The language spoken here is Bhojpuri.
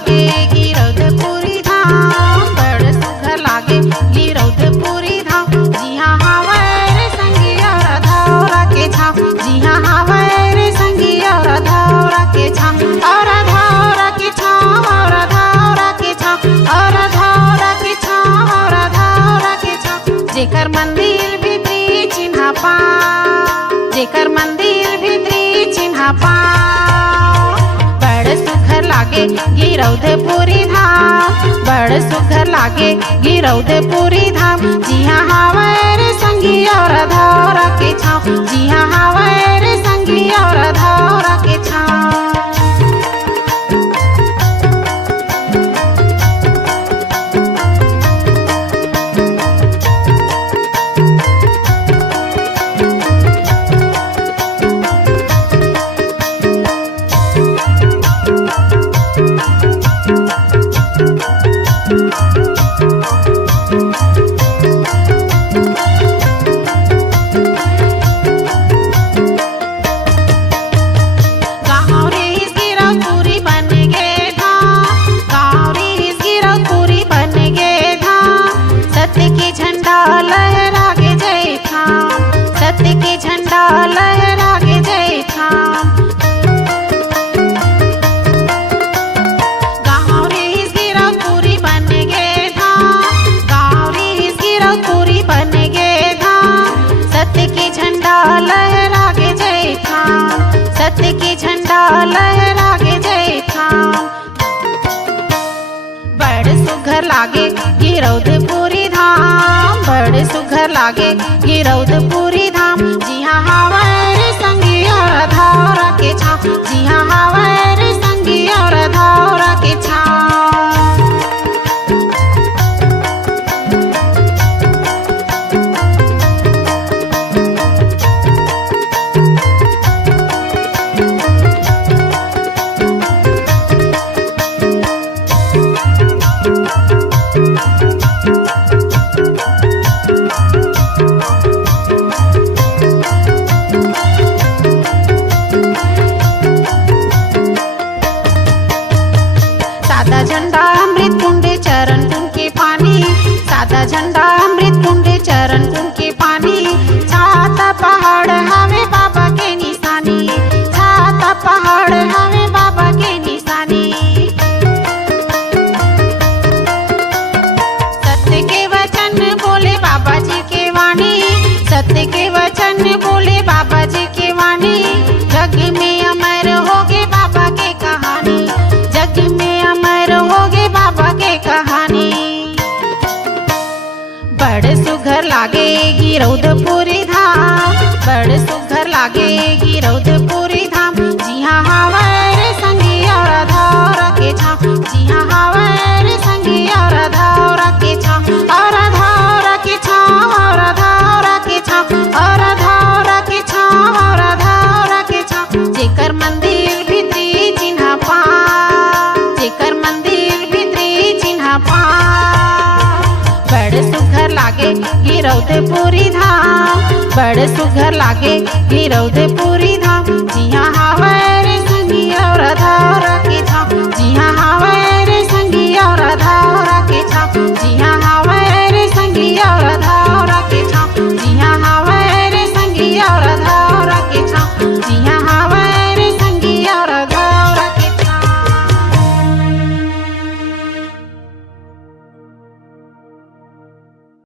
लागे गिरौदपुरी धाम, बड़ सुघर लागे गिरौदपुरी धाम। जी हाँ हावै रे संगिया रधौरा के छाव, जी हाँ हावै रे संगिया रधौरा के छाव, और रधौरा के छाव, और रधौरा के छाव, और रधौरा के छाव, और रधौरा के छाव। जेकर मंदिर भीतरी चिन्हा पा, जेकर मंदिर भीतरी चिन्हा पा, बड़ सुघर लागे गिरौदपुरी धाम, बड़ सुघर लागे गिरौदपुरी धाम। जी हाँ हावै रे संगिया रधौरा के छाव, जी हाँ हावै रे संगिया रधौरा के छाव। सत्य के झंडा लहरागे जय थाम, गाँव रे इस गिरौदपुरी बन गे धाम, गाँव रे इस गिरौदपुरी बन गे धाम। सत्य के झंडा लहरागे जय थाम, सत्य के झंडा लहरागे जय थाम। बड़ सुघर लागे गिरौदपुरी धाम, बड़ सुघर लागे गिरौदपुरी धाम। जी हाँ हावै रे संगिया रधौरा के छाव, जी हाँ हावै रे संगिया रधौरा के छाव। सादा झंडा अमृत कुंड चरण कुंड के पानी, सादा झंडा अमृत कुंड चरण कुंड के पानी। छाता पहाड़ हवे बाबा के निशानी, छाता पहाड़ हवे बाबा के निशानी। सत्य के वचन बोले बाबा जी के वाणी, सत्य के वचन बोले बाबा जी के वाणी। जग में अमर होगे बाबा के कहानी, जग में अमर होगे बाबा के कहानी। बड़ सुघर लागे गिरौदपुरी धाम, बड़ सुघर लागे गिरौदपुरी धाम। जी हाँ हावै रे संगिया रधौरा के छाव, जी हाँ हावै रे संगिया रधौरा के छाव, और रधौरा के छाव, और रधौरा के छाव, और रधौरा के छाव, और रधौरा के छाव। जेकर मंदिर भीतरी चिन्हा पा, जेकर मंदिर भीतरी चिन्हा पा, बड़ सुघर लागे गिरौदपुरी धाम, बड़ सुघर लागे गिरौदपुरी धाम। जी हाँ हावै रे संगिया रधौरा के छाव, जी हाँ